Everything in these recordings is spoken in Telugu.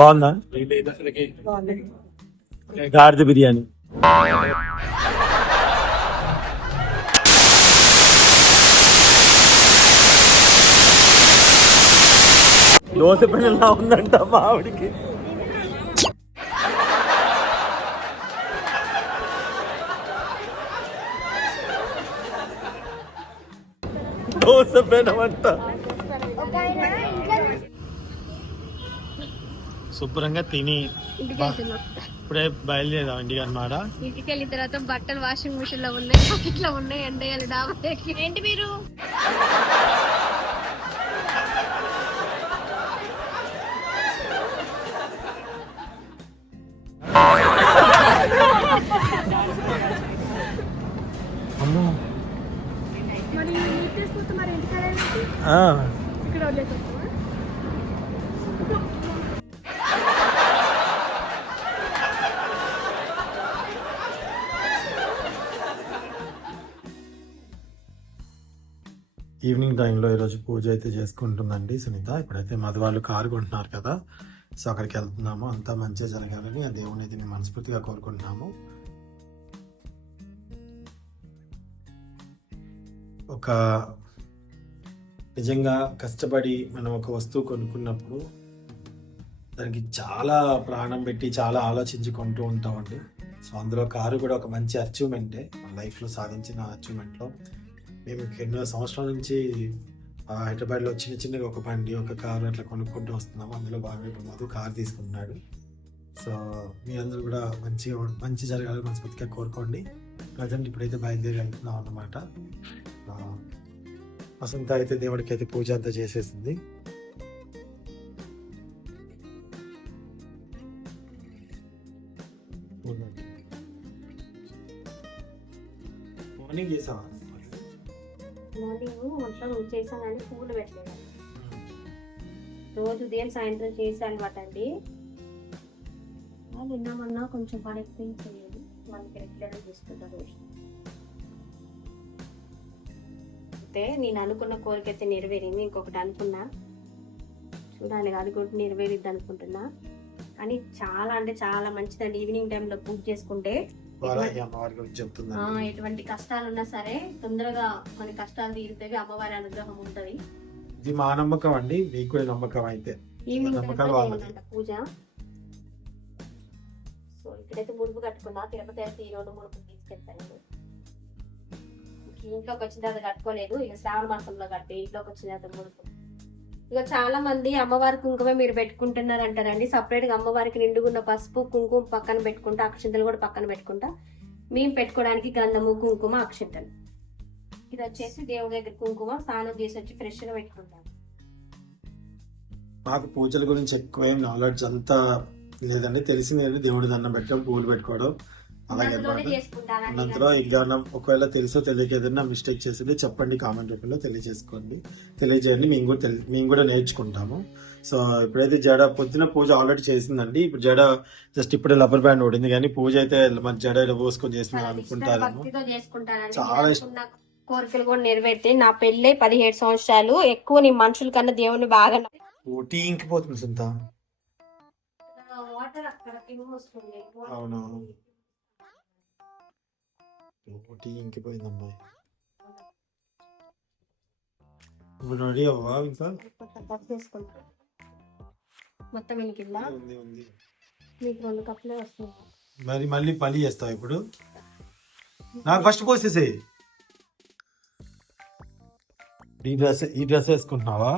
బాగుందా గాడిద బిర్యానీ? దోశ పిల్లలా ఉందంట మా ఆవిడికి. దోశ పెనమంట. శుభ్రంగా తిని ఇప్పుడే బయలుదేరాం ఇంటికి అన్నమాట. ఇంటికి వెళ్ళిన తర్వాత బట్టలు వాషింగ్ మిషన్ లో ఉన్నాయి, బకెట్లో ఉన్నాయి, ఎండేయాలి డాబాకి. ఏంటి మీరు ఇక్కడ ఈవినింగ్ టైంలో ఈరోజు పూజ అయితే చేసుకుంటుందండి సునీత. ఇప్పుడైతే మధు వాళ్ళు కారు కొంటున్నారు కదా, సో అక్కడికి వెళ్తున్నాము. అంతా మంచిగా జరగాలని ఆ దేవుని అయితే మేము మనస్ఫూర్తిగా కోరుకుంటున్నాము. ఒక నిజంగా కష్టపడి మనం ఒక వస్తువు కొనుక్కున్నప్పుడు దానికి చాలా ప్రాణం పెట్టి చాలా ఆలోచించి కొంటూ ఉంటామండి. సో అందులో కారు కూడా ఒక మంచి అచీవ్మెంటే, మన లైఫ్లో సాధించిన అచీవ్మెంట్లో. మేము ఎన్నో సంవత్సరాల నుంచి హైదరాబాద్లో చిన్న చిన్నగా ఒక బండి ఒక కారు అట్లా కొనుక్కుంటూ వస్తున్నాము. అందులో బాగా ఇప్పుడు మధు కారు తీసుకున్నాడు. సో మీరందరూ కూడా మంచి జరగాలని మనస్ఫూర్తిగా కోరుకోండి. ప్రజెంట్ ఇప్పుడైతే బయలుదేరి వెళ్తున్నాం అన్నమాట. వసంత అయితే దేవుడికి అయితే పూజ అంతా చేసేసింది. మార్నింగ్ చేసావా? మార్నింగ్ మొత్తం చేసాను కానీ పూలు పెట్టలేదు. రోజు ఉదయం సాయంత్రం చేసే అలవాటు అండి. నిన్న కొంచెం పని ఎక్కువ చేయలేదు, మనకి రెగ్యులర్గా చేసుకుంటారు. అయితే నేను అనుకున్న కోరిక అయితే నెరవేరింది. ఇంకొకటి అనుకున్నా, చూడాలి అది కూడా నెరవేరిద్ది అనుకుంటున్నా. కానీ చాలా అంటే చాలా మంచిదండి ఈవినింగ్ టైంలో పూజ చేసుకుంటే. ఎటువంటి కష్టాలు ఉన్నా సరే తొందరగా మన కష్టాలు తీరుతాయి, అమ్మవారి అనుగ్రహం ఉంటది. ఇది మా నమ్మకం అండి, మీకు కూడా నమ్మకం అయితే. ఈవినింగ్ పూజ. సో ఇక్కడైతే ముడుపు కట్టుకున్నా, తిరుపతి అయితే ఈ రోజు ముడుపు తీసుకెళ్తాను. ఇంట్లోకి వచ్చిన తర్వాత కట్టుకోలేదు, ఇక శ్రావణ మాసంలో కట్టి ఇంట్లోకి వచ్చిన తర్వాత ముడుపు. ఇక చాలా మంది అమ్మవారి కుంకుమ మీరు పెట్టుకుంటున్నారు అంటారండి. సపరేట్ గా అమ్మవారికి నిండుగున్న పసుపు కుంకుమ పక్కన పెట్టుకుంటా, అక్షింతలు కూడా పక్కన పెట్టుకుంటా. మేము పెట్టుకోవడానికి గంధము కుంకుమ అక్షింతలు. ఇది వచ్చేసి దేవుడి దగ్గర కుంకుమ స్నానం చేసి వచ్చి ఫ్రెష్ గా పెట్టుకుంటాం. మాకు పూజల గురించి ఎక్కువ ఏం నాలెడ్జ్ అంతా లేదండి. తెలిసింది దేవుడి దండం పెట్టడం, పూలు పెట్టుకోవడం, అలాగే అందులో ఇంకా ఒకవేళ తెలుసో తెలియక ఏదైనా మిస్టేక్ చేసింది చెప్పండి, కామెంట్ రూపంలో తెలియజేయండి. మేము కూడా నేర్చుకుంటాము. సో ఇప్పుడైతే జడ పొద్దున పూజ ఆల్రెడీ చేసిందండి. ఇప్పుడు జడ జస్ట్ ఇప్పుడే రబ్బర్ బ్యాండ్ ఓడింది, కానీ పూజ అయితే మన జడ పోసుకొని చేసింది అనుకుంటారేమో. చాలా కోరికలు కూడా నెరవేర్తే. నా పెళ్ళే 17 సంవత్సరాలు. ఎక్కువ నీ మనుషుల కన్నా దేవుని బాగా టీ ఇంకిపోతుంది సుంత. అవునవును, టీ ఇంకిపోయింది అమ్మాయి. ఇప్పుడు రెడీ అవ్వా ఇంకా? మొత్తం ఇంకిల్లా ఉంది. మీకు 2 కప్పులే వస్తుంది. మరి మళ్ళీ చేస్తావు ఇప్పుడు? నాకు ఫస్ట్ పోసేసే. ఈ డ్రెస్ వేసుకుంటున్నావా?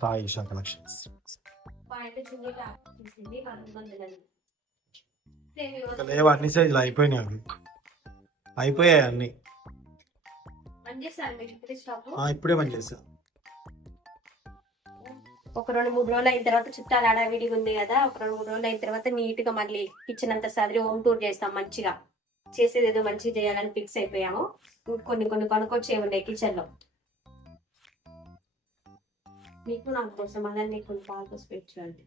సాయి ఈషా కలెక్షన్స్. లేవు అన్ని సైజులు అయిపోయినాయి, అయిపోయాయి అన్ని. ఇప్పుడే పని చేసా. ఒక 2-3 రోజులు అయిన తర్వాత చుట్టాలు అడావిడిగా ఉంది కదా, ఒక 2-3 రోజులు అయిన తర్వాత నీట్ గా మళ్ళీ కిచెన్ అంతా సదిరి హోమ్ టూర్ చేస్తాం. మంచిగా చేసేది ఏదో మంచిగా చేయాలని ఫిక్స్ అయిపోయాము. కొన్ని కొనుక్కొచ్చి ఏమున్నాయి కిచెన్ లో. మీకు నాకు కోసం అలానే కొన్ని పాలు పెట్టండి.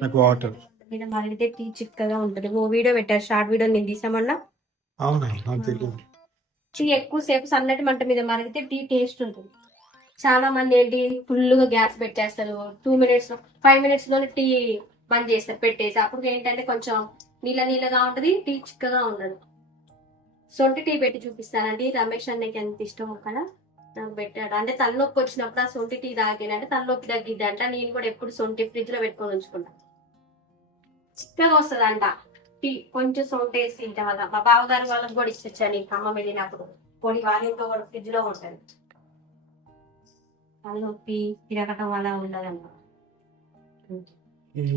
నాకు వాటర్ మరిగితే టీ చిక్కగా ఉంటుంది. ఓ వీడియో పెట్టారు, షార్ట్ వీడియో నేను తీసామన్నా. అవునా, నాకు తెలియదు. టీ ఎక్కువసేపు సన్నటి మంట మీద మరిగితే టీ టేస్ట్ ఉంటుంది. చాలా మంది ఏంటి ఫుల్గా గ్యాస్ పెట్టేస్తారు, 2 minutes 5 minutes లోనే టీ బంద్ చేస్తారు పెట్టేసి. అప్పుడు ఏంటంటే కొంచెం నీళ్ళగా ఉంటది, టీ చిక్కగా ఉండదు. సొంటి టీ పెట్టి చూపిస్తానండి. రమేష్ అన్నకి ఎంత ఇష్టం అక్కడ నాకు పెట్టాడు. అంటే తలనొప్పి వచ్చినప్పుడు ఆ సొంటి టీ తాగినంటే తలనొప్పి తగ్గిద్దంట. నేను కూడా ఎప్పుడు సొంటి ఫ్రిడ్జ్ లో పెట్టుకొని ఉంచుకుంటా. చిక్కగా వస్తుందంట టీ. కొంచెం సొంటి వేసి తింటాం వల్ల. మా బావగారి వాళ్ళకి కూడా ఇచ్చొచ్చాను అమ్మ వెళ్ళినప్పుడు. కొన్ని వాళ్ళతో కూడా ఫ్రిడ్జ్ లో ఉంటుంది. తలనొప్పి తిరగటం వల్ల ఉండదంట.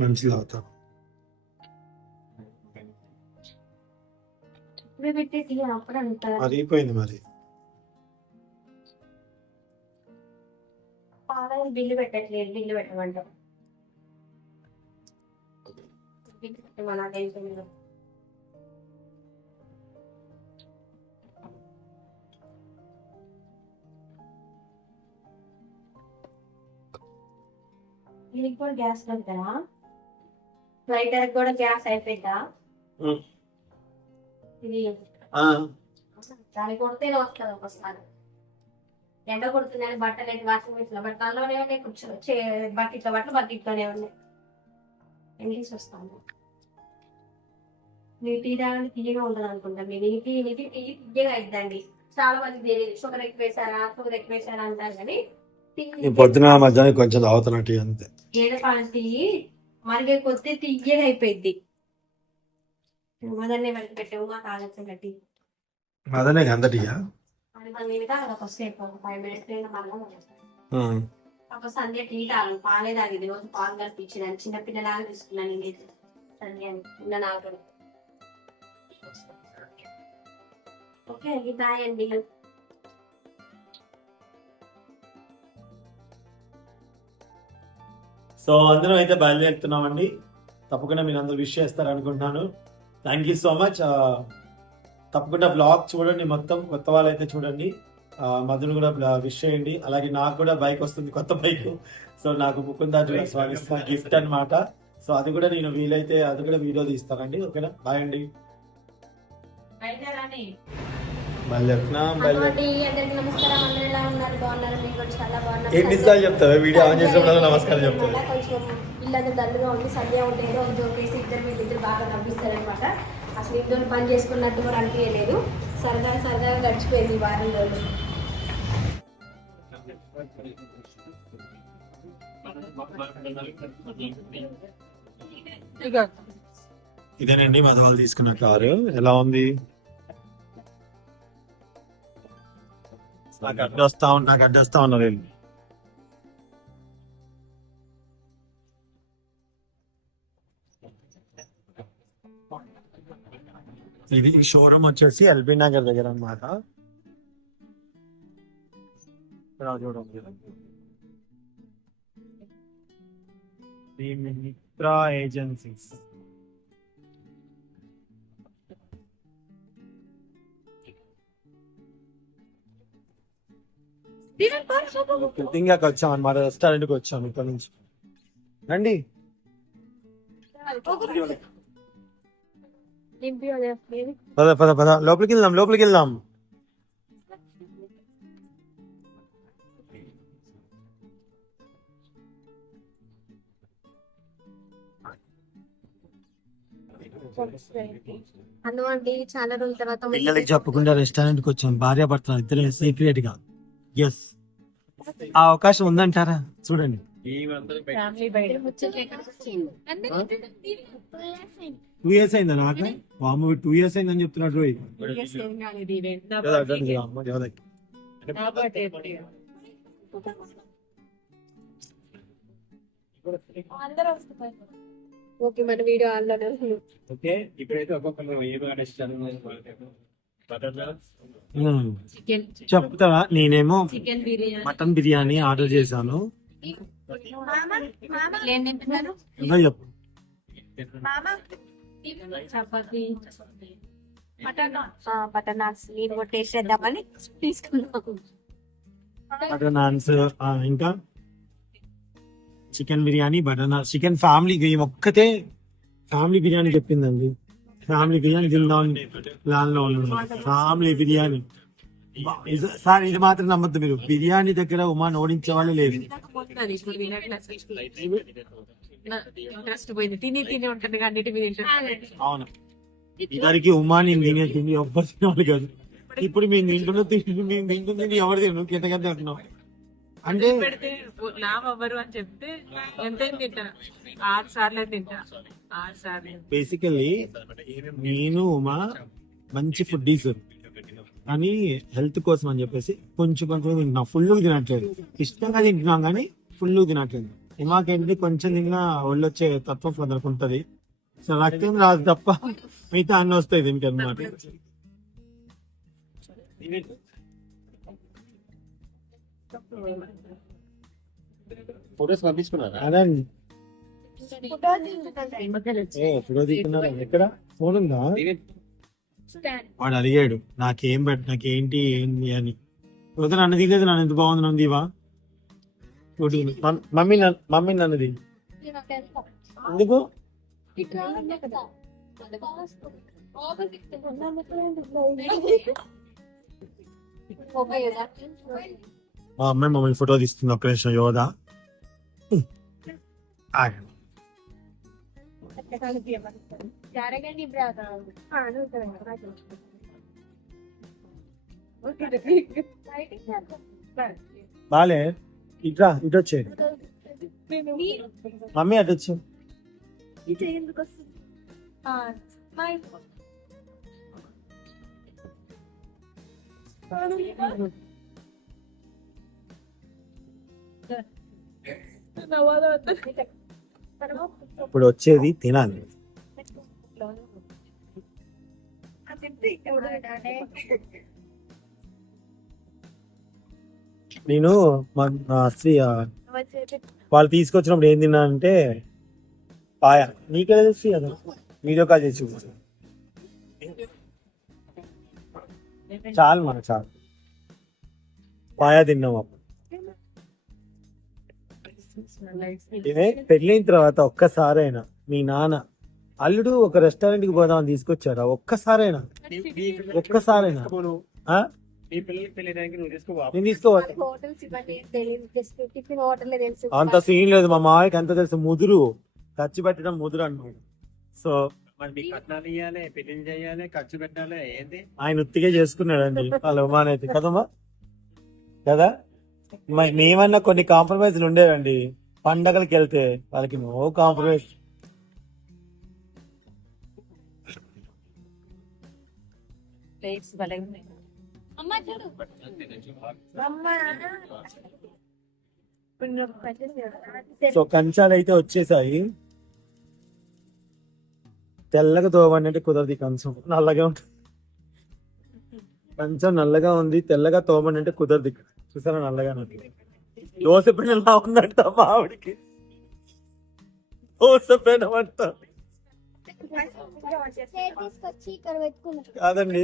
మంచిది అవుతాం. ఇప్పుడే పెట్టే టీ అప్పుడు అంటారు. మరిగిపోయింది మరి. పాలని బిల్లు పెట్టట్లేదు, బిల్లు పెట్టమంటారు. బిల్లు పెట్టమని అదేంటో. దీనికి కూడా గ్యాస్ పెడతారా? లైటర్ కూడా గ్యాస్ అయిపోయిందా? ఇది దాని కొడితేనే వస్తుంది ఒకసారి. ఎండ కొడుతుందని బట్టలు ఏంటి వాషింగ్ మిషన్ లో బట్టలోనే ఉన్నాయి. బట్టిట్లో బట్టిట్లోనే ఉన్నాయి. ఎండేసి వస్తాను. మీరు టీ తాగడానికి తీయగా ఉంటుంది అనుకుంటా. మీరు టీ తీయగా అయిద్దండి. చాలా మంది తెలియదు. షుగర్ ఎక్కువ వేసారా అంటారు కానీ పొద్దున మధ్యాహ్నం కొంచెం తాగుతున్నట్టు అంతే. గేదె పాలు టీ మరిగే కొద్ది తీయగా అయిపోయింది. మదన్నే వెళ్ళి పెట్టావు మా తాగొచ్చు టీ. అదనే అందటిగా అది మన మీద అదొక సేపు 5 minutes అప్పుడు సంధ్య టీ తాగను, పాలే తాగింది. రోజు పాలు కనిపించింది. చిన్న పిల్లలాగా తీసుకున్నాను. ఇంకేది సంధ్య ఉన్న నాకు. ఓకే అండి, బాయ్ అండి. సో అందరం అయితే బయలుదేరుతున్నామండి. తప్పకుండా మీరు అందరూ విష్ చేస్తారు అనుకుంటున్నాను. Thank you so much. తప్పకుండా బ్లాగ్ చూడండి మొత్తం. కొత్త వాళ్ళు అయితే చూడండి. మధును కూడా విష్ చేయండి. అలాగే నాకు కూడా బైక్ వస్తుంది, కొత్త బైక్. సో నాకు ముకుందా జ్యువెలర్స్ వాళ్ళు ఇస్తున్న గిఫ్ట్ అనమాట. సో అది కూడా నేను వీలైతే అది కూడా వీడియో తీస్తానండి. ఓకేనా, బాయ్ అండి. బయలుదేరుతున్నాం. నమస్కారం, అందరూ ఎలా ఉన్నారు? బాగున్నారు? మీకు కూడా చాలా బాగున్నారు. ఏం నిజాలు చెప్తావా? వీడియో ఆన్ చేసినప్పుడు నమస్కారం చెప్తాను. కొంచెం ఇల్లంతా డల్గా ఉండి సంధ్య ఉంటే ఏదో జోకేసి వీళ్ళిద్దరు బాగా నవ్విస్తారనమాట. అసలు ఇద్దరు పని చేసుకున్నట్టు కూడా అనిపించలేదు. సరదాగా గడిచిపోయింది ఈ వారం రోజులు. ఇదేనండి మధు వాళ్ళు తీసుకున్న కారు. ఎలా ఉంది? నాకు అడ్డొస్తా ఉన్నారు. ఇది షోరూమ్ వచ్చేసి ఎల్బీ నగర్ దగ్గర అన్నమాట. మిత్రా ఏజెన్సీస్. తింగాకి వచ్చాం అనమాట. రెస్టారెంట్కి వచ్చాం ఇక్కడ నుంచి. రండి. పద లోపలికి వెళ్దాం. అందువంటి చాలా రోజుల తర్వాత పిల్లలకి చెప్పకుండా రెస్టారెంట్ కి వచ్చాం. భార్య భర్తలు ఇద్దరు సీక్రెట్ గా. ఎస్, ఆ అవకాశం ఉందంటారా? చూడండి. 2 years అయిందా? నాకు 2 years అయిందని చెప్తున్నాడు రోయ్. ఓకే, మన వీడియో ఆన్లోనే. ఓకే, ఇప్పుడైతే చెప్తావా? నేనేమో మటన్ బిర్యానీ ఆర్డర్ చేశాను. చెప్పు. బటర్ నాన్స్ నేను కూడా టేస్ట్ చేద్దామని తీసుకున్నాను. బటర్ నాన్స్, ఇంకా chicken biryani, butter naans, chicken family. ఒక్కతే ఫ్యామిలీ బిర్యానీ చెప్పిందండి. ఫ్యామిలీ బిర్యానీ తిందాం ప్లాన్ లో ఉన్నాం. ఫ్యామిలీ బిర్యానీ సార్, ఇది మాత్రం నమ్మద్దు మీరు, బిర్యానీ దగ్గర ఉమాని ఓడించే వాళ్ళు లేదు. ఇంట్రెస్ట్ పోయింది, తిని తిని ఉంటుంది అన్నిటి మీద ఇంట్రెస్ట్. అవును, ఇద్దరికి ఉమాని తినే తిని ఎవ్వరు తినాలి కాదు. ఇప్పుడు మేము తింటుంది ఎవరు తిను ఎంతకంత తింటున్నాం అంటే పెడితే లాభ అవ్వరు అని చెప్తే ఎంత తింటా 6 సార్లు తింటా 6 సార్లు. బేసికల్లీ నేను ఉమా మంచి ఫుడ్డీస్ కానీ హెల్త్ కోసం అని చెప్పేసి కొంచెం కొంచెం తింటున్నాం, ఫుల్ తినట్లేదు. ఇష్టంగా తింటున్నాం కానీ ఫుల్ తినట్లేదు. ఉమాకేంటి కొంచెం తిన్నా ఒళ్ళు వచ్చే తత్వం కొందరికి ఉంటుంది. సో రక్తం రాదు తప్ప మిగతా అన్ని వస్తాయి దీనికి అన్నమాట. ఫోటోస్ పంపించుకున్నారా? అదండి ఫోటో తీసుకున్నారా? ఎక్కడ ఫోన్ ఉందా? వాడు అడిగాడు నాకేంటి ఏంటి అని. పోతే నన్ను దిగలేదు, నన్ను ఎంత బాగుంది నన్ను దీవా మమ్మీ నన్ను దిగి ఎందుకు మా అమ్మాయి మమ్మల్ని ఫోటో తీస్తుంది. ఒక్క నిమిషం యోధ ఆగండి. బాలే ఇట్రా ఇటు వచ్చే మమ్మీ అటు వచ్చి ఇప్పుడు వచ్చేది తినాలి. నేను మా స్త్రీ వాళ్ళు తీసుకొచ్చినప్పుడు ఏం తిన్నా అంటే పాయ. నీకే తెలుసు కదా, వీడియో కాల్ చేసి చాలు మన చాలు పాయ తిన్నాం. అప్పుడు ఇదే పెళ్ళైన తర్వాత ఒక్కసారైనా మీ నాన్న అల్లుడు ఒక రెస్టారెంట్ కి పోదామని తీసుకొచ్చారా? ఒక్కసారైనా నేను తీసుకోవాలి. అంత సీన్ లేదు, మా మావయ్యకి అంత తెలుసు. ముదురు ఖర్చు పెట్టడం ముదురు అన్నాడు. సో పెళ్లి చేయాలి, ఖర్చు పెట్టాలి, ఏంటి ఆయన ఉత్తిగా చేసుకున్నాడండి వాళ్ళ ఉమానైతే కదమ్మా కదా. మేమన్నా కొన్ని కాంప్రమైజ్లు ఉండేవండి. పండగలకి వెళ్తే వాళ్ళకి నో కాంప్రమైజ్. సో కంచాలు అయితే వచ్చేసాయి. తెల్లగా తోమనంటే కుదరదు. కంచం నల్లగా ఉంటుంది, కంచం నల్లగా ఉంది. తెల్లగా తోమనంటే కుదరదు. చూసారా నల్లగా దోశ పెనలా ఉందంట మా ఆవిడికి. దోశ పెనమంట కాదండి,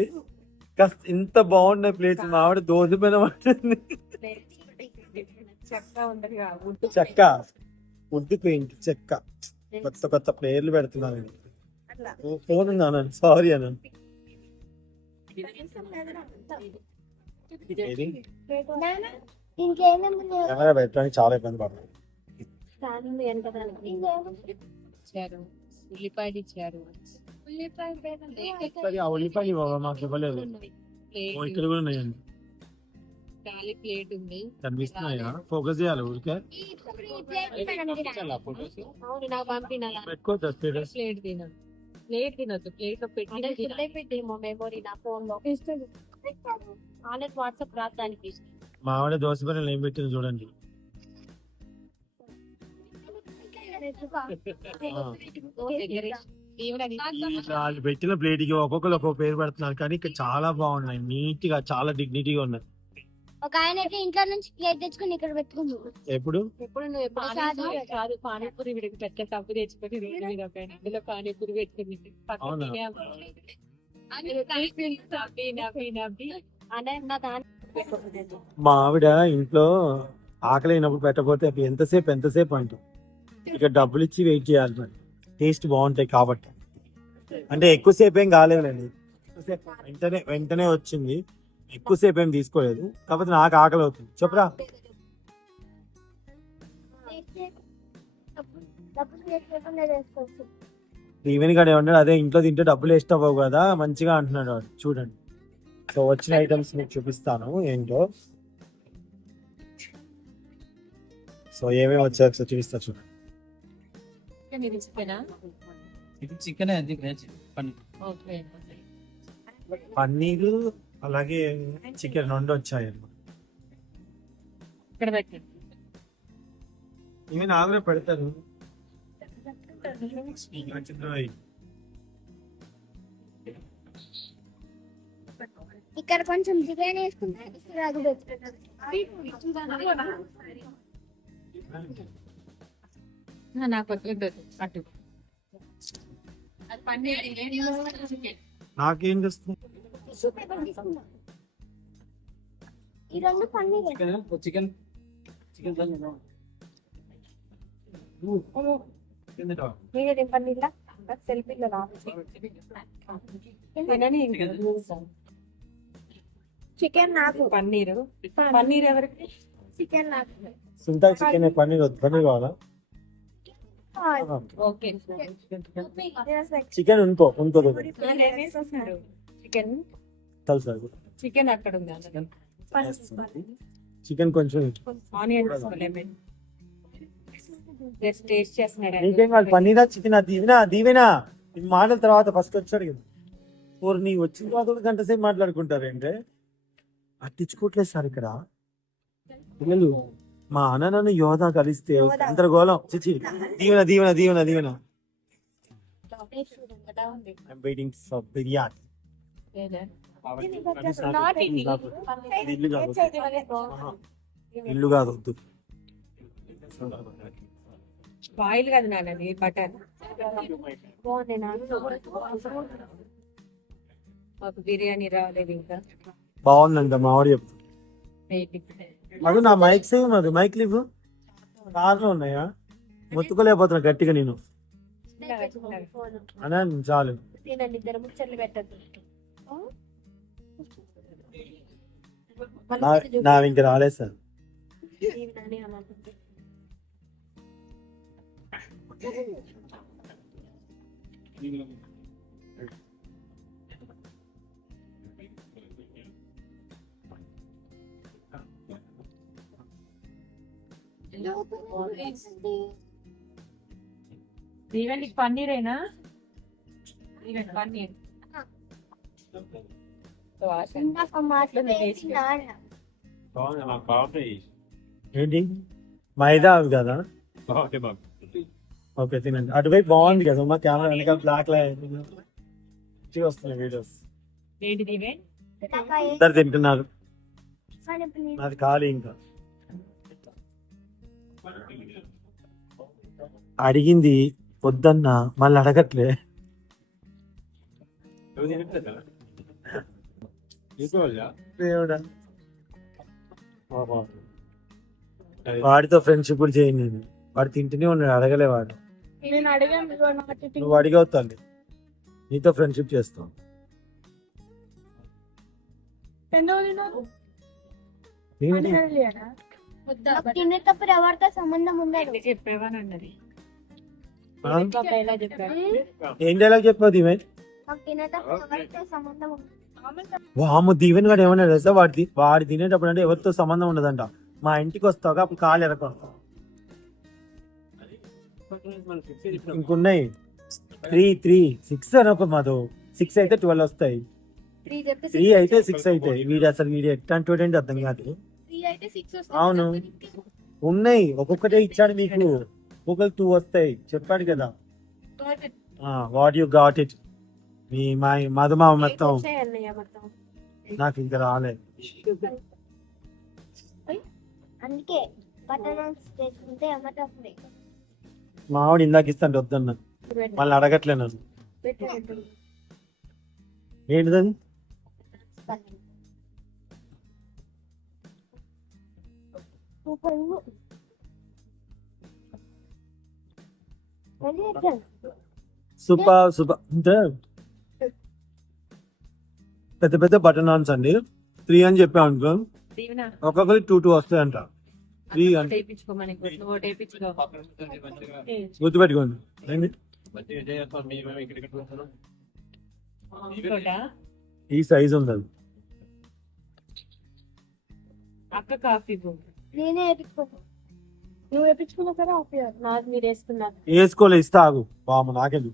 ఇంత బాగున్న ప్లేస్ మా ఆవిడ దోశ పెనమంటుంది. చెక్క ఉడ్డు పెయింట్ చెక్క కొత్త కొత్త ప్లేయర్లు పెడుతున్నాను. ఫోన్ ఉందా? సారీ అన్నాను. కెమెరా పెట్టడానికి చాలా ఇబ్బంది పడుతుంది. ఉల్లిపాయలు ఇచ్చారు. ఉల్లిపాయ మాకు ఇవ్వలేదు. ఇక్కడ కూడా ఉన్నాయండి. ప్లేట్ ఉంది, కనిపిస్తున్నాయా? ఫోకస్ చేయాలి ఊరికే పెట్టుకోవచ్చు. ప్లేట్ తినొద్దు, ప్లేట్ లో పెట్టి మెమోరీ నా ఫోన్ లో ఆన్లైన్ వాట్సాప్ రావడానికి. మా ఆవిడ దోశ పనులు ఏం పెట్టింది చూడండి. వాళ్ళు పెట్టిన ప్లేట్ కి ఒక్కొక్కరు ఒక్కొక్క పేరు పెడుతున్నారు కానీ ఇక్కడ చాలా బాగున్నాయి, నీట్ గా చాలా డిగ్నిటీగా ఉన్నాయి. ఒక ఆయన అయితే ఇంట్లో నుంచి ప్లేట్ తెచ్చుకుని ఇక్కడ పెట్టుకుంది. ఎప్పుడు కాదు పానీపూరి వీడికి పెద్ద టబ్బు తెచ్చుకొని రోడ్డు మీద అందులో పానీపూరి పెట్టుకుని మా ఆవిడ ఇంట్లో ఆకలి అయినప్పుడు పెట్టకపోతే ఎంతసేపు అంట. ఇక డబ్బులు ఇచ్చి వెయిట్ చేయాలి మరి, టేస్ట్ బాగుంటాయి కాబట్టి. అంటే ఎక్కువసేపు ఏం కాలేదులేండి, వెంటనే వెంటనే వచ్చింది, ఎక్కువసేపు ఏం తీసుకోలేదు, కాకపోతే నాకు ఆకలి అవుతుంది. చెప్పురా. డబ్బులు లేకుండా చేసుకోవచ్చు. ఈవెన్ గాడు ఏమన్నాడు, అదే ఇంట్లో తింటే డబ్బులు వేస్ట్ అవ్వవు కదా మంచిగా అంటున్నాడు వాడు. చూడండి, సో వచ్చిన ఐటమ్స్ మీకు చూపిస్తాను ఏంటో. సో ఏమేమి వచ్చాయో ఒకసారి చూపిస్తా చూడండి. ఇది చికెనా? ఇది చికెన్ అది వెజ్ పన్నీర్. ఓకే. పన్నీరు అలాగే చికెన్ రెండు వచ్చాయి. ఇక్కడ పెట్టి ఇవి నాలుగు పెడతాను. ఇక్కడ కొంచెం బిర్యానీ వేసుకుంటే ఇక్కడ అది పెట్టుకుంటారు. నాకు వద్దు అటు. అది పన్నీర్ చికెన్. నాకేం చేస్తుంది? ఈ రెండు పన్నీర్ చికెన్ మీరే తింపండి ఇలా సెల్ఫీలో చికెన్ నాకు పన్నీరు. పన్నీర్ ఎవరికి? చికెన్ నాకు. సుంతా చికెన్ పన్నీర్ వద్దు, పన్నీర్ కావాలా? ఓకే. చికెన్ ఉంకో చికెన్ తెలుసా? చికెన్ అక్కడ ఉంది. చికెన్ కొంచెం ఆనియన్స్ లెమన్ టేస్ట్ చేస్తున్నాడు. నీకేం కాదు, పన్నీరా చికెన్ దీవేనా ఇది మాటల తర్వాత ఫస్ట్ వచ్చాడు కదా. ఓరు నీ వచ్చిన తర్వాత కూడా గంట సేపు మాట్లాడుకుంటారు ఏంటే, అట్టించుకోవట్లేదు సార్ ఇక్కడ పిల్లలు. మా అన్న నన్ను యోధ కలిస్తే గందరగోళం. చిచి దీవెన దీవెన దీవెన దీవెన. I'm waiting for biryani. ఇది ఇల్లు కాదు, ఇల్లు కాదు వద్దు. ఆయిల్ కాదు నాన్నది, బటర్. మాకు బిర్యానీ రాలేదు ఇంకా. బాగుందంట మావాడు చెప్తా. అది నా మైక్ సేవ్ ఉన్నది, మైక్ లివ్ కార్లో ఉన్నాయా? మొత్తుకోలేకపోతున్నా గట్టిగా నేను అన్నా. చాలు తినండి, ఇద్దరు ముచ్చట్లు పెట్టద్దు. నా ఇంక రాలేదు సార్. ఈవెంట్ పన్నీరేనా? ఈవెంట్ పన్నీర్ ఏంటి మైదా అవి కదా? ఓకే తినండి. అటువైపు బాగుంది కదా మా కెమెరా వెనకాల బ్లాక్ మంచిగా వస్తున్నాయి వీడియోస్. ఏంటిది ఈవెంట్? ఇద్దరు తింటున్నారు, అది ఖాళీ. ఇంకా అడిగింది వద్దన్నా మళ్ళీ అడగట్లే. దేవుడా, వాడితో ఫ్రెండ్షిప్ కూడా చేయండి నేను. వాడు తింటూనే ఉన్నాడు, అడగలే వాడు. నేను అడిగాను, నువ్వు అడిగావు తల్లి, నీతో ఫ్రెండ్షిప్ చేస్తావు. తినేటప్పుడు ఎవరితో సంబంధం ఉండదు. చెప్పేవాని అన్నది. ఏం డైలాగ్ చెప్పావు దీవెన్? నాకు తినేటప్పుడు ఎవరితో సంబంధం ఉండదు. వాము దీవెన్ గారు ఏమన్నా తెలుసా? వాడి తినేటప్పుడు అంటే ఎవరితో సంబంధం ఉండదంట. మా ఇంటికి వస్తావుగా అప్పుడు కాలు ఎరకొడతావు. ఇంకున్నాయి 3 6 అనొక మధు. 6 అయితే 12 వస్తాయి, 3 అయితే 6 అవుతాయి. వీడు ఎట్లాంటి అర్థం కాదు. అవును ఉన్నాయి, ఒక్కొక్కటే ఇచ్చాడు మీకు. ఒక్కొక్కరు 2 వస్తాయి చెప్పాడు కదా. What you got it. మీ మధుమా మొత్తం నాకు ఇంకా రాలేదు. అందుకే బటర్ చేసుకుంటే అమ్మట వస్తుంది. మా ఆవిడ ఇందాక ఇస్తాంటే వద్దన్నా, మళ్ళీ అడగట్లే నన్ను. ఏంటిదని? సూపర్ అంటే పెద్ద పెద్ద బటర్ నాన్స్ అండి 3 అని చెప్పా అనుకో దీవెన ఒక్కొక్కరి 2 వస్తాయంట 3 అంటే టేపించుకోమని నువ్వు టేపించుకో గుర్తుపెట్టుకోండి ఏంటి ఇంకోటా? ఈ సైజ్ ఉంది అక్క కాఫీ నేనే వేపించుకున్నా. నువ్వు వేపించుకున్నావు కదా ఆఫీయర్. నాకు మీరు వేసుకున్నారు వేసుకోలే ఇస్తా ఆగు బామ్మ నాకెందు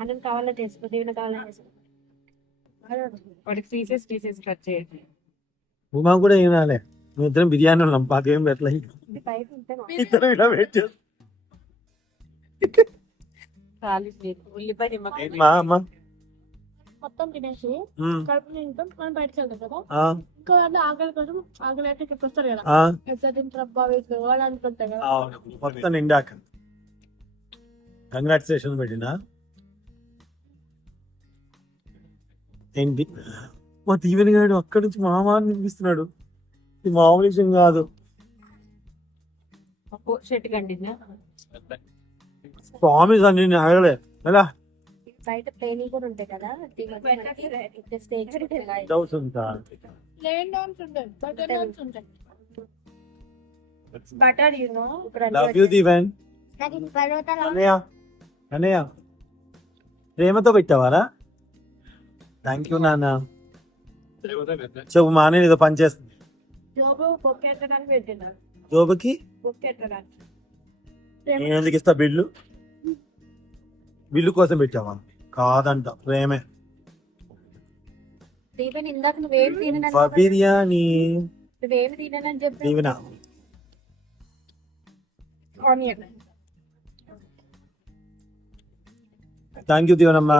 అన్నం కావాలంటే వేసుకో దీవెన కావాలంటే వేసుకో వాడికి పీసెస్ కట్ చేయండి. ఉమా కూడా ఏం రాలే మేము ఇద్దరం బిర్యానీ ఉన్నాం పాకేం పెట్టలే ఇది బయట ఉంటే ఇద్దరం ఇలా వెయిట్ చేస్తాం ఖాళీ లేదు ఉల్లిపాయ నిమ్మకాయ మా అమ్మ మొత్తం తినేసి కడుపు నింపుతాం మనం బయటకు వెళ్తాం కదా. ఇంకా వాళ్ళు ఆకలి కోసం ఆకలి అయితే ఇక్కడికి వస్తారు కదా. ఎట్లా తింటారు అబ్బా వీళ్ళు వాళ్ళు అనుకుంటారు కదా. మొత్తం నిండాక కంగ్రాచులేషన్ పెట్టినా ఏంటి మా దీవెన గారు అక్కడి నుంచి మామాని వినిపిస్తున్నాడు ఇది మామూలు విషయం కాదు షర్ట్ కండినా ప్రామిస్ అండి నేను అడగలే ఎలా బయట ప్లేన్ కూడా ఉంటాయి కదా జస్ట్ డౌట్స్ ఉంటా ప్లేన్ డాన్స్ ఉంటాయి, బటర్ డాన్స్ ఉంటాయి. బటర్ లవ్ యూ దీవెన్ నాకు ఇది పర్వతాలు అన్నయ్య అన్నయ్య ప్రేమతో పెట్టావారా థ్యాంక్ యూ నాన్న చెప్పు మా నేను ఏదో పని చేస్తుంది జోబు పొక్కెట్టడానికి పెట్టినా జోబుకి పొక్కెట్టడానికి నేను ఎందుకు ఇస్తా బిల్లు కోసం పెట్టావా కాదంట ప్రేమే దీవెన ఇందాక నువ్వేం తినని బిర్యానీ నువ్వేమి తినని చెప్పి దీవెన ఆనియన్ థ్యాంక్ యూ దీవెనమ్మ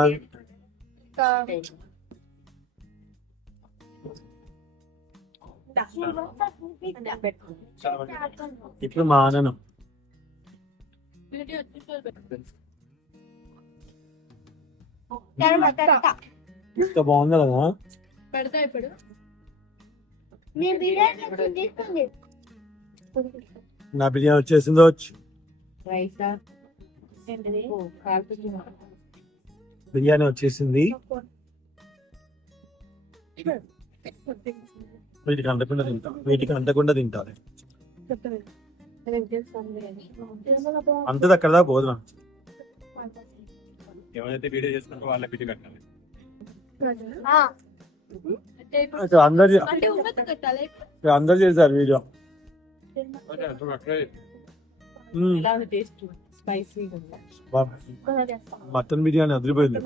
ఇప్పుడు మా ఆనందం ఇంత బాగుంది కదా పెడతా ఇప్పుడు. నేను బిర్యానీ తీసుకోండి. నా బిర్యానీ వచ్చేసిందో వచ్చి రైసా ఏంటిది బిర్యానీ వచ్చేసింది వీటికి అంటకుండా తింటారు అంతది అక్కడ దాకా పోదునా ఎవరైతే వీడియో చేస్తున్నారో వాళ్ళ బిడ్డ కట్టాలి. అందరు చేశారు వీడియో ఎలా ఉంది టేస్ట్ స్పైసీగా ఉందా? మటన్ బిర్యానీ అదిరిపోయింది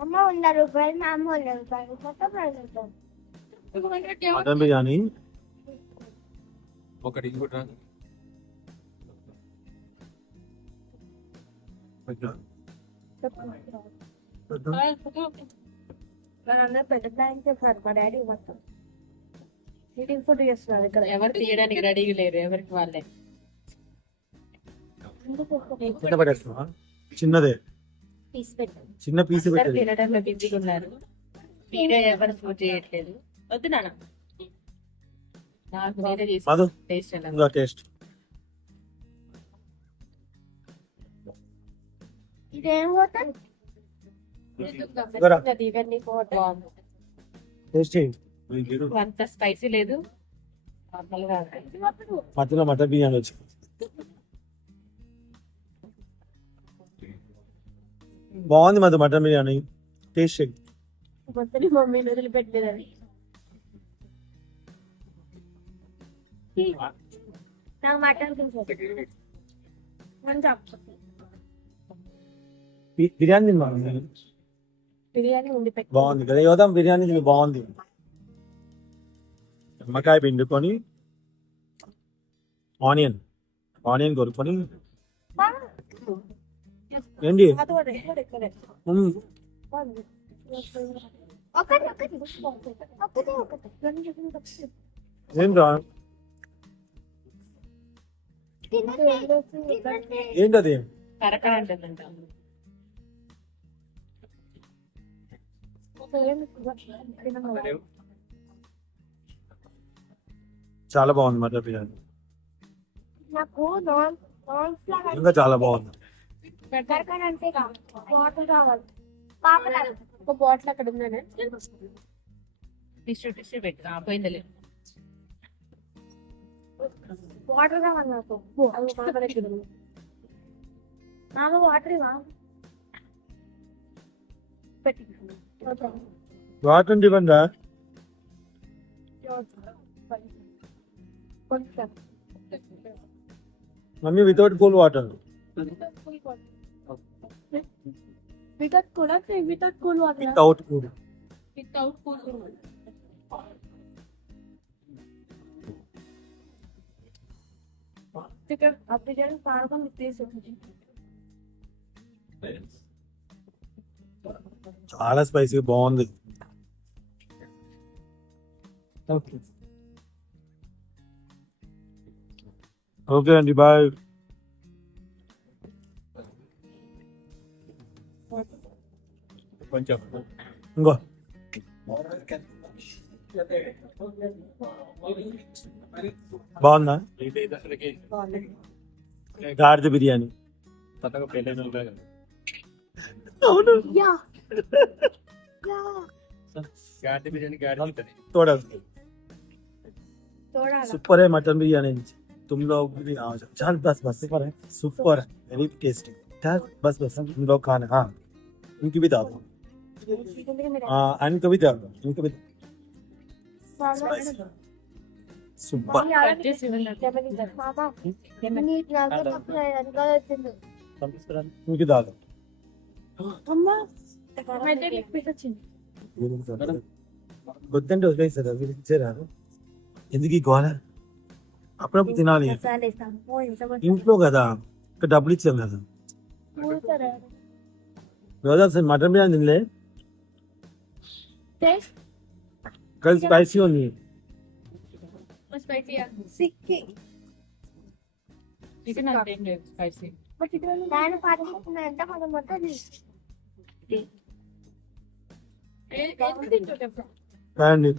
అమ్మ 100 రూపాయలు, మా అమ్మ 100 రూపాయలు, మొత్తం 200 రూపాయలు. మటన్ బిర్యానీ ఒకటి ఇంకోటి రా. పెద్ద బ్యాంక్ చెప్పారు మా డాడీ మొత్తం ఈటింగ్ ఫుడ్ చేస్తున్నారు ఇక్కడ ఎవరు తీయడానికి రెడీగా లేరు ఎవరికి వాళ్ళే. చిన్న పడేస్తావా చిన్నదే పీస్ పెట్టారు చిన్న పీస్ అందరూ పెట్టేది తినడంలో బిజీగా ఉన్నారు. వీడియో ఎవరు షూట్ చేయట్లేదు. వద్దు నాన్న నాకు నేనే చేసి మధు టేస్ట్ ఎలా ఇంకా టేస్ట్ ఇదేం హోటల్? ఇవన్నీ బాగుంది. టేస్ట్ అంత స్పైసీ లేదు నార్మల్ గా మధ్యలో మటన్ బిర్యానీ వచ్చి బాగుంది మధు మటన్ బిర్యానీ టేస్ట్ చేయి మొత్తం మమ్మీని వదిలిపెట్టలేదని నాకు మటన్ కొంచెం బిర్యానీ తిన్నా బిర్యానీ ఉంది బాగుంది కదా యోధం బిర్యానీ తిని బాగుంది నిమ్మకాయ పిండుకొని ఆనియన్ కొరుకొని ఏంటి ఒకటి ఏంట్రా ఏంటది కరకర అంటుందంట. చాలా బాగుంది మటన్ బిర్యానీ నాకు నాన్ ఇంకా చాలా బాగుంది పెడతారు అంటే బాటిల్ కావాలి ఒక బాటిల్ అక్కడ ఉందనే టిష్యూ పెట్టు పోయిందలే. వాటర్ కావాలి నాకు అది బాగా ఎక్కడ ఉంది నాకు వాటర్ ఇవా పెట్టి వాటర్ ఇవ్వండి కొంచెం mummy without cool water. Without కూడా without cool water without cool. Without cool. Chicken అప్పుడు చేయడం పాడుకొని తీసి చాలా స్పైసీగా బాగుంది. ఓకే అండి, బాయ్. కొంచెం ఇంకో బాగుందా? ఇది అసలుకి గాడిద బిర్యానీ. కొత్తగా పెళ్ళైన వాళ్ళు కదా. అవును, యా గాడి బిర్యానీ గాడి ఉంటుంది. తోడా తోడాలి सुपर है मटन बिरयानी. तुम लोग भी आओ. चल बस बस सुपर है, सुपर है, वेरी टेस्टी. चल बस बस तुम लोग खाना. हाँ इनकी भी दाओ. हाँ इनको भी दाओ, इनको भी सुपर. इनकी दाओ. అమ్మా మెటీరియల్ లెగ్ పీస్ వచ్చింది వద్దంటే వదిలేసారు, వీళ్ళు ఇచ్చారు. ఎందుకు ఈ గోళ? అప్పుడప్పుడు తినాలి. ఇంట్లో కదా, ఇక్కడ డబ్బులు ఇచ్చాం కదా. రోజు అసలు మటన్ బిర్యానీ తినలే, కానీ స్పైసీ ఉంది. చికెన్ అంటే ఏం లేదు స్పైసీ. కానీ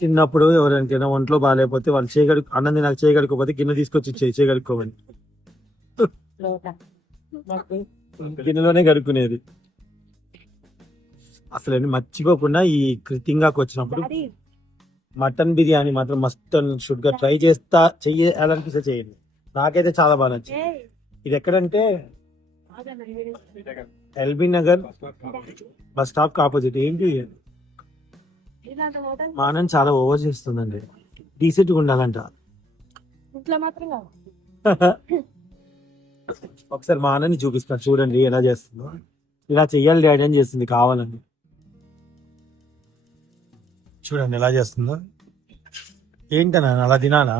చిన్నప్పుడు ఎవరికైనా ఒంట్లో బాగాలేకపోతే వాళ్ళు చేయగడు అన్నం నాకు చేయగడుకోకపోతే గిన్నె తీసుకొచ్చి ఇచ్చేయి చేయగడుకోమని. గిన్నెలోనే గడుక్కునేది. అసలు మర్చిపోకుండా ఈ కృతింగాకి వచ్చినప్పుడు మటన్ బిర్యానీ మాత్రం మస్ట్ అండ్ షుడ్ గా ట్రై చేస్తా. చెయ్యాలనిపిస్తే చేయండి. నాకైతే చాలా బాగా నచ్చింది. ఇది ఎక్కడంటే LB Nagar bus stop opposite. ఏంటి మా అన్న చాలా ఓవర్ చేస్తుందండి. డీసెంట్ గా ఉండాలంట. ఇంట్లో మాత్రం కాదు ఒకసారి మా అన్నని చూపిస్తాను, చూడండి ఎలా చేస్తుందో. ఇలా చెయ్యాలి డాడీ అని చేస్తుంది కావాలని. చూడండి ఎలా చేస్తుందో. ఏంటన్నా అలా తినాలా?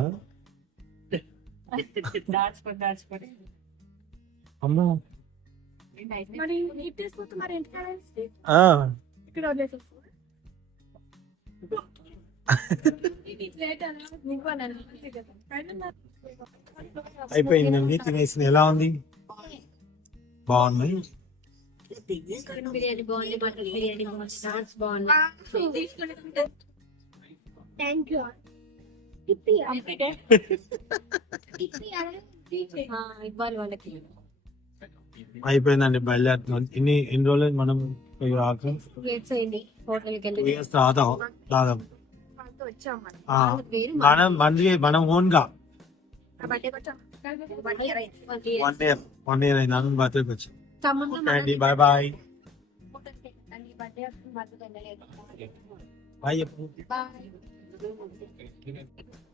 దాచుకొని అమ్మా మరి నీట్ తీసుకుంటే మరి ఇంటికాడ ఆ, ఇక్కడ వదిలేసేస్తుంది అయిపోయిందండి, తినేసిన. ఎలా ఉంది? బాగుంది. చికెన్ బిర్యానీ బాగుంది, మటన్ బిర్యానీ బాగుంది, స్నాక్స్ బాగున్నాయి. థ్యాంక్ యూ ఇవ్వాలి వాళ్ళకి. అయిపోయిందండి, బయలుదేరుతున్నాం. ఎన్ని రోజులు మనం వెయిట్ చేయండి, హోటల్కి వెళ్ళి దాదాపు వచ్చాం మనం ఓన్ గా బర్త్డే వచ్చాం 1 year అయింది. 1 year అయింది. ఆనంద్ బర్త్డేకి వచ్చాం. తమ్ముడు అండి బాయ్ బాయ్ బర్త్డే మధ్య వెళ్ళలేదు. బాయ్ చెప్పు. బాయ్.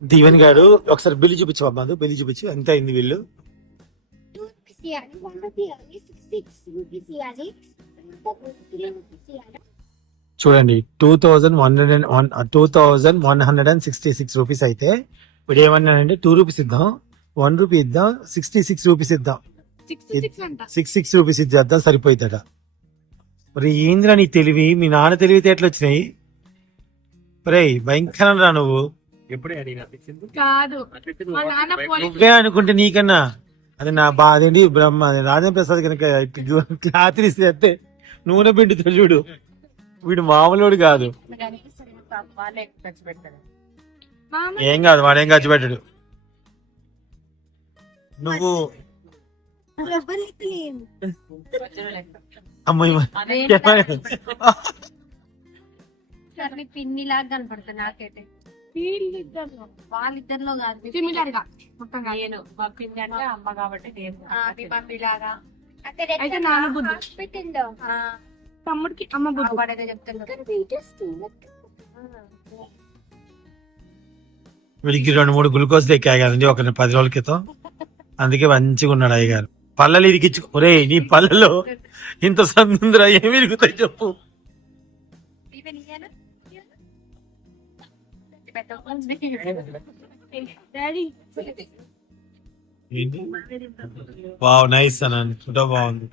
దీవెన్ గారు ఒకసారి బిల్లు చూపించు అమ్మా. బిల్లు చూపించు ఎంత అయింది బిల్లు. చూడండి 2166 రూపీస్ అయితే ఇప్పుడు ఏమన్నానంటే 2 రూపీస్ ఇద్దాం, 1 రూపీ ఇద్దాం, 66 రూపీస్ ఇద్దాం. 66 రూపీస్ ఇద్దాం సరిపోయిద్దట. మరి ఏంద్రా నీ తెలివి, మీ నాన్న తెలివితే ఎట్లా వచ్చినాయి? రే భయంకరం రా నువ్వు. ఎప్పుడే అడిగిన అనిపించింది కాదు మా నాన్న నువ్వే అనుకుంటే నీకన్నా అది నా బాధ ఏంటి. బ్రహ్మ రాజేంద్ర ప్రసాద్ కనుక క్లాత్ ఇస్తే నూనె పిండితో చూడు, వీడు మామూలుడు కాదు. ఏం కాదు, వాడేం ఖర్చు పెట్టాడు. నువ్వు అమ్మాయి పిన్ని లాగా కనపడుతుంది నాకైతే. వాళ్ళిద్దరిలో కాదు, సిమిలర్ గా మొత్తం నేను మా పిన్ని అంటే అమ్మ కాబట్టి నేను మీ మమ్మీ లాగా అయితే నాన్న బుద్ధి తమ్ముడికి అమ్మ బుద్ధి పడేదే చెప్తున్నారు. వీడికి 2-3 గ్లూకోజ్ ఎక్కాయి కదండి ఒక 10 రోజుల క్రితం, అందుకే మంచిగా ఉన్నాడు అయ్యగారు. పళ్ళలు ఇరికిచ్చు. ఒరే నీ పళ్ళలో ఇంత సందుందిరా, ఏమి ఇరుగుతాయి చెప్పు. డాడీ ఏంటి? వావ్ నైస్ అన్న, ఫోటో బాగుంది.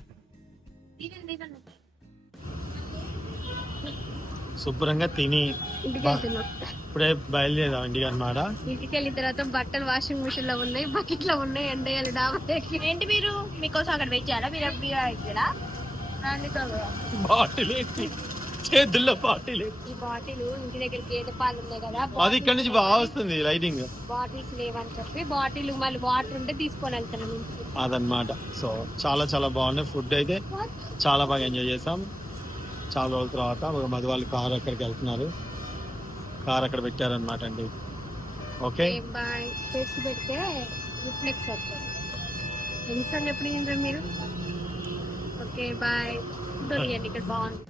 శుభ్రంగా తిని ఇప్పుడే బయలుదేరాం ఇంటికి అన్నమాట. ఇంటికి వెళ్ళిన తర్వాత బట్టలు వాషింగ్ మిషన్ లో ఉన్నాయి, బకెట్ లో ఉన్నాయి, ఎండేయాలి డాబాకి. ఏంటి మీరు మీకోసం అక్కడ పెట్టారా? మీరు ఇక్కడ బాటిల్ ఏంటి చేతుల్లో బాటిల్? ఈ బాటిల్ ఇంటి దగ్గర గేదె పాలు ఉన్నాయి కదా, అది ఇక్కడ నుంచి బాగా వస్తుంది లైటింగ్. బాటిల్స్ లేవని చెప్పి బాటిల్ మళ్ళీ వాటర్ ఉంటే తీసుకొని వెళ్తాను అదనమాట. సో చాలా చాలా బాగున్నాయి. ఫుడ్ అయితే చాలా బాగా ఎంజాయ్ చేసాం. చాలా రోజుల తర్వాత ఒక మధు వాళ్ళు కార్ అక్కడికి వెళ్తున్నారు, కార్ అక్కడ పెట్టారనమాట అండి. Okay bye. స్పెట్స్ పెడితే రిఫ్లెక్స్ వస్తుంది. ఎన్నిసార్లు ఎప్పుడు తింటారు మీరు? Okay bye. ఇక్కడ బాగుంది.